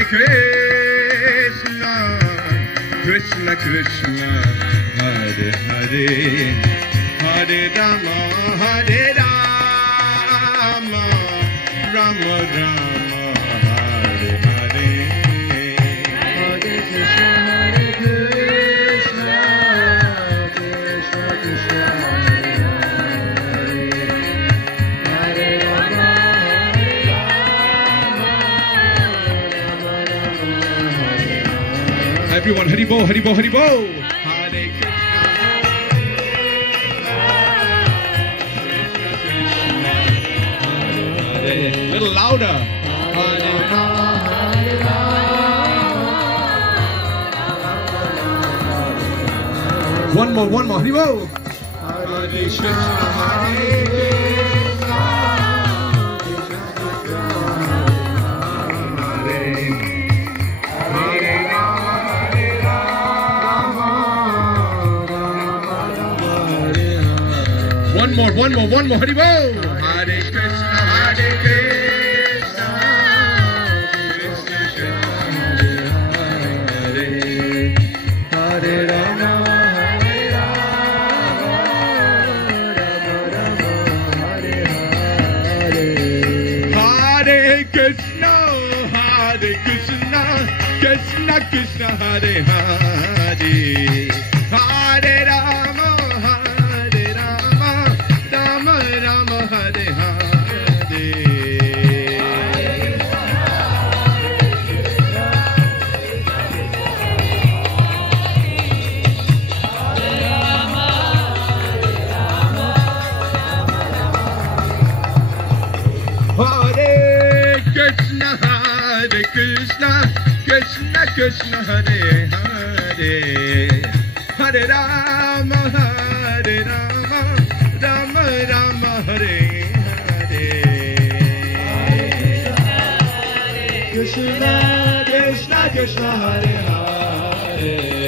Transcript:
Hare Krishna, Krishna Krishna, Hare Hare, Hare Rama, Hare Rama, Rama Rama, Hare Hare. Hare Krishna, Krishna Krishna, Hare Rama, Hare Rama, Rama Rama, Hare Hare. Everyone, Hari Bo, Hari Bo, Hari Bo. Hare Krishna, Hare Hare. Little louder. Hare Rama, Hare Rama. One more, Hari Bo. Hare Krishna, Hare Krishna, Krishna Krishna, Hare Hare, Hare Rama, Hare Rama, Rama Rama, Hare Hare. One more, Hari Bo. Hare Krishna, Hare Krishna, Krishna Krishna, Hare Hare, Hare Rama, Hare Rama, Rama Rama, Hare Hare. Hare Krishna, Krishna Krishna, Hare Hare, Hare Rama, Hare Rama, Rama Rama, Hare Hare. Hare Krishna, Krishna Krishna, Hare Hare, Hare Rama, Hare Rama, Rama Rama, Hare Hare. Krishna Krishna, Hare Hare.